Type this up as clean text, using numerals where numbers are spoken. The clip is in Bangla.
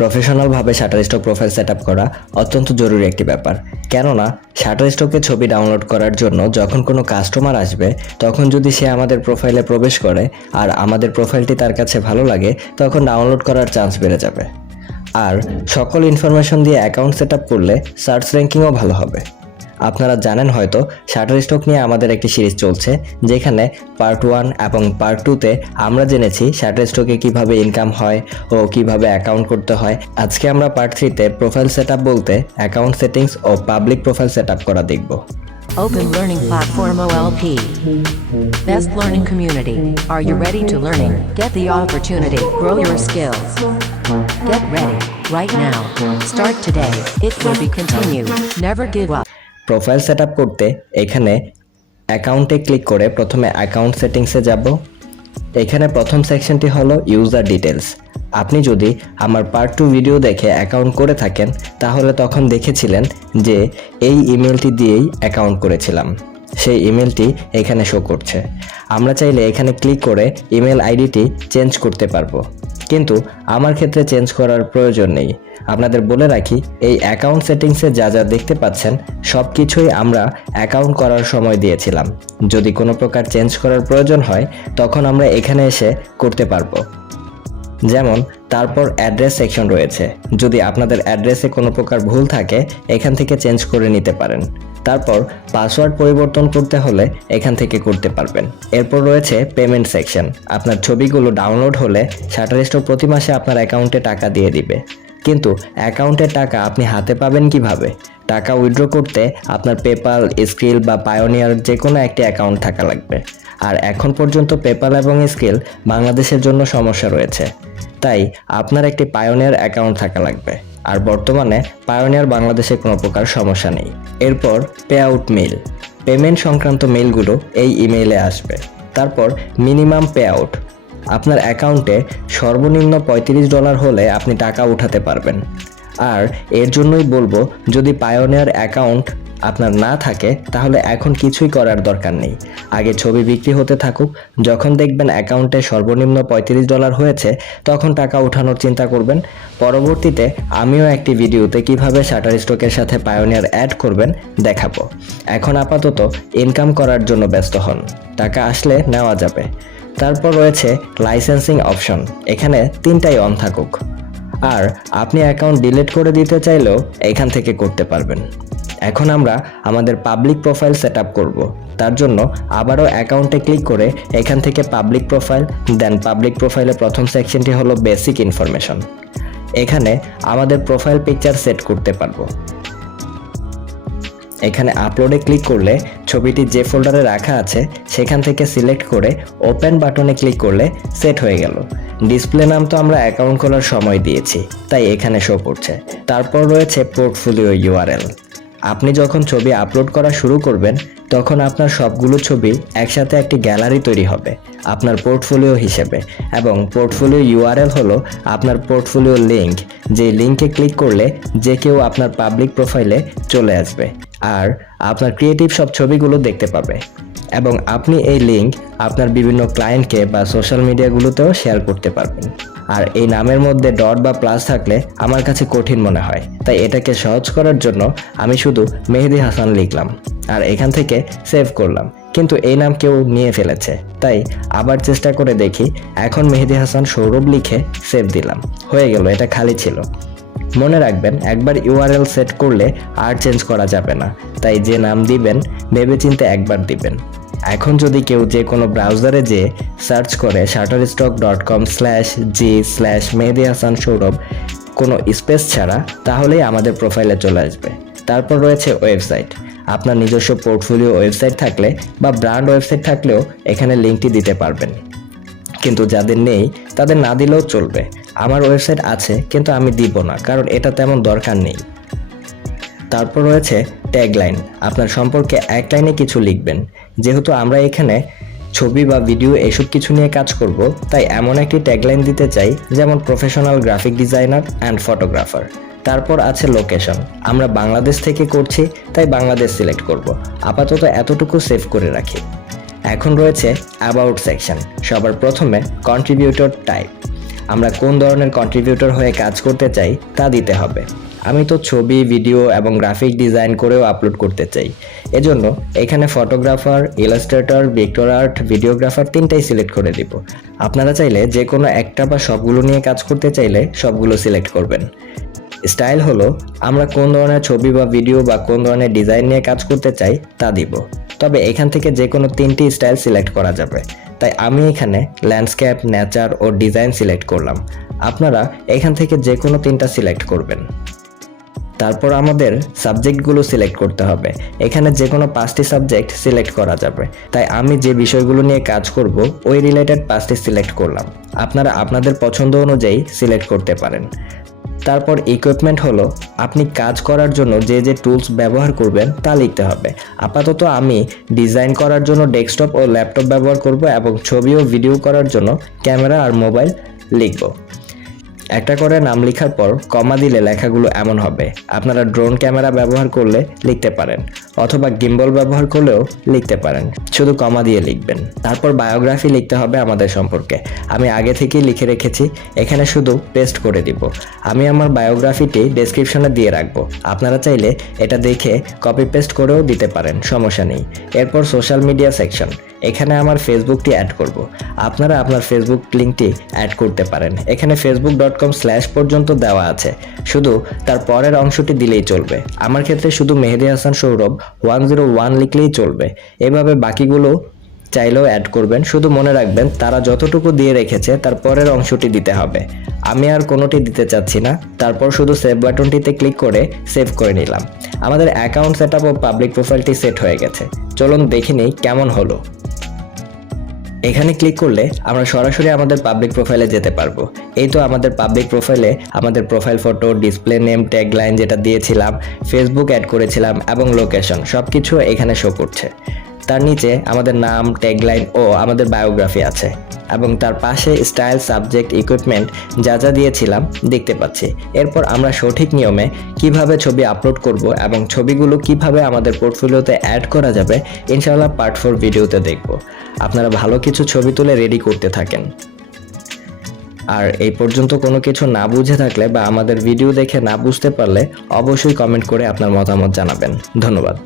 প্রফেশনালভাবে শাটারস্টক প্রোফাইল সেট আপ করা অত্যন্ত জরুরি একটি ব্যাপার। কেননা শাটারস্টকে ছবি ডাউনলোড করার জন্য যখন কোনো কাস্টমার আসবে তখন যদি সে আমাদের প্রোফাইলে প্রবেশ করে আর আমাদের প্রোফাইলটি তার কাছে ভালো লাগে তখন ডাউনলোড করার চান্স বেড়ে যাবে। আর সকল ইনফরমেশন দিয়ে অ্যাকাউন্ট সেট আপ করলে সার্চ র্যাঙ্কিংও ভালো হবে। আপনারা জানেন হয়তো শাটারস্টক নিয়ে আমাদের একটি সিরিজ চলছে, যেখানে পার্ট 1 এবং পার্ট 2তে আমরা জেনেছি শাটারস্টকে কিভাবে ইনকাম হয় ও কিভাবে অ্যাকাউন্ট করতে হয়। আজকে আমরা পার্ট 3তে প্রোফাইল সেটআপ বলতে অ্যাকাউন্ট সেটিংস ও পাবলিক প্রোফাইল সেটআপ করা দেখব। Open Learning Platform OLP. Best learning community. Are you ready to learning? Get the opportunity. Grow your skills. Get ready right now. Start today. It will be continued. Never give up. Profile setup করতে এখানে অ্যাকাউন্টে ক্লিক করে প্রথমে অ্যাকাউন্ট সেটিংসে যাব। এখানে প্রথম সেকশনটি হলো ইউজার ডিটেলস। আপনি যদি আমার পার্ট 2 ভিডিও দেখে অ্যাকাউন্ট করে থাকেন তাহলে তখন দেখেছিলেন যে এই ইমেলটি দিয়েই অ্যাকাউন্ট করেছিলাম, সেই ইমেলটি এখানে শো করছে। আমরা চাইলে এখানে ক্লিক করে ইমেল আইডিটি চেঞ্জ করতে পারবো, কিন্তু আমার ক্ষেত্রে চেঞ্জ করার প্রয়োজন নেই। আপনাদের বলে রাখি, এই অ্যাকাউন্ট সেটিংসে যা যা দেখতে পাচ্ছেন সব কিছুই আমরা অ্যাকাউন্ট করার সময় দিয়েছিলাম। যদি কোনো প্রকার চেঞ্জ করার প্রয়োজন হয় তখন আমরা এখানে এসে করতে পারবো। যেমন তারপর অ্যাড্রেস সেকশন রয়েছে, যদি আপনাদের অ্যাড্রেসে কোনো প্রকার ভুল থাকে এখান থেকে চেঞ্জ করে নিতে পারেন। তারপর পাসওয়ার্ড পরিবর্তন করতে হলে এখান থেকে করতে পারবেন। এরপর রয়েছে পেমেন্ট সেকশন। আপনার ছবিগুলো ডাউনলোড হলে শাটারস্টক প্রতি মাসে আপনার অ্যাকাউন্টে টাকা দিয়ে দিবে, কিন্তু অ্যাকাউন্টের টাকা আপনি হাতে পাবেন কিভাবে? টাকা উইথড্র করতে আপনার পেপাল, স্কিল বা পায়োনিয়ার যে কোনো একটি অ্যাকাউন্ট থাকা লাগবে। আর এখন পর্যন্ত পেপাল এবং স্কিল বাংলাদেশের জন্য সমস্যা রয়েছে, তাই আপনার একটি পায়োনিয়ার অ্যাকাউন্ট থাকা লাগবে। আর বর্তমানে পায়োনিয়ার বাংলাদেশে কোনো প্রকার সমস্যা নেই। এরপর পে আউট মেইল, পেমেন্ট সংক্রান্ত মেইলগুলো এই ইমেইলে আসবে। তারপর মিনিমাম পে আউট, আপনার অ্যাকাউন্টে সর্বনিম্ন $35 হলে আপনি টাকা উঠাতে পারবেন। আর এর জন্যই বলবো, যদি পায়োনিয়ার অ্যাকাউন্ট আপনার না থাকে তাহলে এখন কিছুই করার দরকার নেই। আগে ছবি বিক্রি হতে থাকুক, যখন দেখবেন অ্যাকাউন্টে সর্বনিম্ন $35 হয়েছে তখন টাকা উঠানোর চিন্তা করবেন। পরবর্তীতে আমিও একটি ভিডিওতে কিভাবে শাটারস্টকের সাথে পায়োনিয়ার অ্যাড করবেন দেখাবো। এখন আপাতত ইনকাম করার জন্য ব্যস্ত হন, টাকা আসলে নেওয়া যাবে। তারপর রয়েছে লাইসেন্সিং অপশন, এখানে 3টাই অন থাকুক। আর আপনি অ্যাকাউন্ট ডিলিট করে দিতে চাইলেও এখান থেকে করতে পারবেন। এখন আমরা আমাদের পাবলিক প্রোফাইল সেট আপ করবো। তার জন্য আবারও অ্যাকাউন্টে ক্লিক করে এখান থেকে পাবলিক প্রোফাইল, দেন পাবলিক প্রোফাইলের প্রথম সেকশনটি হলো বেসিক ইনফরমেশন। এখানে আমাদের প্রোফাইল পিকচার সেট করতে পারবো। এখানে আপলোডে ক্লিক করলে ছবিটি যে ফোল্ডারে রাখা আছে সেখান থেকে সিলেক্ট করে ওপেন বাটনে ক্লিক করলে সেট হয়ে গেল। ডিসপ্লে নাম তো আমরা অ্যাকাউন্ট খোলার সময় দিয়েছি, তাই এখানে শো করছে। তারপর রয়েছে পোর্টফোলিও ইউআরএল। আপনি যখন ছবি আপলোড করা শুরু করবেন তখন আপনার সবগুলো ছবি একসাথে একটি গ্যালারি তৈরি হবে আপনার পোর্টফোলিও হিসেবে, এবং পোর্টফোলিও ইউআরএল হলো আপনার পোর্টফোলিও লিঙ্ক, যে লিঙ্কে ক্লিক করলে যে কেউ আপনার পাবলিক প্রোফাইলে চলে আসবে আর আপনার ক্রিয়েটিভ সব ছবিগুলো দেখতে পাবে। এবং আপনি এই লিঙ্ক আপনার বিভিন্ন ক্লায়েন্টকে বা সোশ্যাল মিডিয়াগুলোতেও শেয়ার করতে পারবেন। আর এই নামের মধ্যে ডট বা প্লাস থাকলে আমার কাছে কঠিন মনে হয়, তাই এটাকে সহজ করার জন্য আমি শুধু মেহেদি হাসান লিখলাম আর এখান থেকে সেভ করলাম। কিন্তু এই নাম কেউ নিয়ে ফেলেছে, তাই আবার চেষ্টা করে দেখি। এখন মেহেদি হাসান সৌরভ লিখে সেভ দিলাম, হয়ে গেল, এটা খালি ছিল। মনে রাখবেন, একবার ইউআরএল সেট করলে আর চেঞ্জ করা যাবে না, তাই যে নাম দিবেন ভেবেচিন্তে একবার দিবেন। এখন যদি কেউ যে কোনো ব্রাউজারে যেয়ে সার্চ করে shutterstock.com/g/মেহেদি হাসান সৌরভ কোনো স্পেস ছাড়া, তাহলেই আমাদের প্রোফাইলে চলে আসবে। তারপর রয়েছে ওয়েবসাইট। আপনার নিজস্ব পোর্টফোলিও ওয়েবসাইট থাকলে বা ব্র্যান্ড ওয়েবসাইট থাকলেও এখানে লিঙ্কটি দিতে পারবেন, কিন্তু যাদের নেই তাদের না দিলেও চলবে। আমার ওয়েবসাইট আছে কিন্তু আমি দিব না, কারণ এটা তেমন দরকার নেই। তারপর রয়েছে ট্যাগলাইন। আপনার সম্পর্কে এক লাইনে কিছু লিখবেন। যেহেতু আমরা এখানে ছবি বা ভিডিও এসব কিছু নিয়ে কাজ করব, তাই এমন একটি ট্যাগলাইন দিতে চাই যেমন professional graphic designer and photographer. তারপর আছে লোকেশন, আমরা বাংলাদেশ থেকে করছি তাই বাংলাদেশ সিলেক্ট করব। আপাতত এতটুকু সেভ করে রাখি। এখন রয়েছে অ্যাবাউট সেকশন। সবার প্রথমে কন্ট্রিবিউটর টাইপ। আমরা কোন ধরনের কন্ট্রিবিউটর হয়ে কাজ করতে চাই তা দিতে হবে। আমি তো ছবি, ভিডিও এবং গ্রাফিক ডিজাইন করেও আপলোড করতে চাই। এজন্য এখানে photographer, Illustrator, vector art, videographer তিনটাই সিলেক্ট করে দিব। আপনারা চাইলে যে কোনো একটা বা সবগুলো নিয়ে কাজ করতে চাইলে সবগুলো সিলেক্ট করবেন। স্টাইল হলো আমরা কোন ধরনের ছবি বা ভিডিও বা কোন ধরনের ডিজাইন নিয়ে কাজ করতে চাই তা দিব। তবে এখান থেকে যে কোনো তিনটি স্টাইল সিলেক্ট করা যাবে। তাই আমি এখানে ল্যান্ডস্কেপ, নেচার ও ডিজাইন সিলেক্ট করলাম। আপনারা এখান থেকে যে কোনো তিনটা সিলেক্ট করবেন। তারপর আমাদের সাবজেক্টগুলো সিলেক্ট করতে হবে। এখানে যে কোনো 5টি সাবজেক্ট সিলেক্ট করা যাবে। তাই আমি যে বিষয়গুলো নিয়ে কাজ করব ওই রিলেটেড 5টি সিলেক্ট করলাম। আপনারা আপনাদের পছন্দ অনুযায়ী সিলেক্ট করতে পারেন। তারপর ইকুইপমেন্ট হলো আপনি কাজ করার জন্য যে যে টুলস ব্যবহার করবেন তা লিখতে হবে। আপাতত আমি ডিজাইন করার জন্য ডেস্কটপ ও ল্যাপটপ ব্যবহার করব এবং ছবি ও ভিডিও করার জন্য ক্যামেরা আর মোবাইল লিখব। একটা করে নাম লেখার পর কমা দিলে লেখাগুলো এমন হবে। আপনারা ড্রোন ক্যামেরা ব্যবহার করলে লিখতে পারেন অথবা গিম্বল ব্যবহার করলেও লিখতে পারেন, শুধু কমা দিয়ে লিখবেন। তারপর বায়োগ্রাফি লিখতে হবে আমাদের সম্পর্কে। আমি আগে থেকেই লিখে রেখেছি, এখানে শুধু পেস্ট করে দিব। আমি আমার বায়োগ্রাফিটি ডেসক্রিপশনে দিয়ে রাখবো, আপনারা চাইলে এটা দেখে কপি পেস্ট করেও দিতে পারেন, সমস্যা নেই। এরপর সোশ্যাল মিডিয়া সেকশন, এখানে আমার ফেসবুকটি অ্যাড করব। আপনারা আপনার ফেসবুক লিঙ্কটি অ্যাড করতে পারেন। এখানে facebook.com/ পর্যন্ত দেওয়া আছে, শুধু তার পরের অংশটি দিলেই চলবে। আমার ক্ষেত্রে শুধু মেহেদী হাসান সৌরভ 101 লিখলেই চলবে। এভাবে বাকিগুলো চাইলেও অ্যাড করবেন, শুধু মনে রাখবেন তারা যতটুকু দিয়ে রেখেছে তার পরের অংশটি দিতে হবে। আমি আর কোনোটি দিতে চাচ্ছি না। তারপর শুধু সেভ বাটনটিতে ক্লিক করে সেভ করে নিলাম। আমাদের অ্যাকাউন্ট সেটআপ ও পাবলিক প্রোফাইলটি সেট হয়ে গেছে। চলুন দেখে নিই কেমন হলো। এখানে ক্লিক করলে আমরা সরাসরি আমাদের পাবলিক প্রোফাইলে যেতে পারবো। এই তো আমাদের পাবলিক প্রোফাইলে আমাদের profile photo, display name, tagline যেটা দিয়েছিলাম, ফেসবুক অ্যাড করেছিলাম এবং লোকেশন সবকিছু এখানে শো করছে। তার নিচে আমাদের নাম, ট্যাগলাইন ও আমাদের বায়োগ্রাফি আছে এবং তার পাশে স্টাইল, সাবজেক্ট, ইকুইপমেন্ট যা যা দিয়েছিলাম দেখতে পাচ্ছি। এরপর আমরা সঠিক নিয়মে কিভাবে ছবি আপলোড করব এবং ছবিগুলো কিভাবে আমাদের পোর্টফোলিওতে অ্যাড করা যাবে ইনশাআল্লাহ পার্ট 4 ভিডিওতে দেখব। আপনারা ভালো কিছু ছবি তুলে রেডি করতে থাকেন। আর এই পর্যন্ত কোনো কিছু না বুঝে থাকলে বা আমাদের ভিডিও দেখে না বুঝতে পারলে অবশ্যই কমেন্ট করে আপনার মতামত জানাবেন। ধন্যবাদ।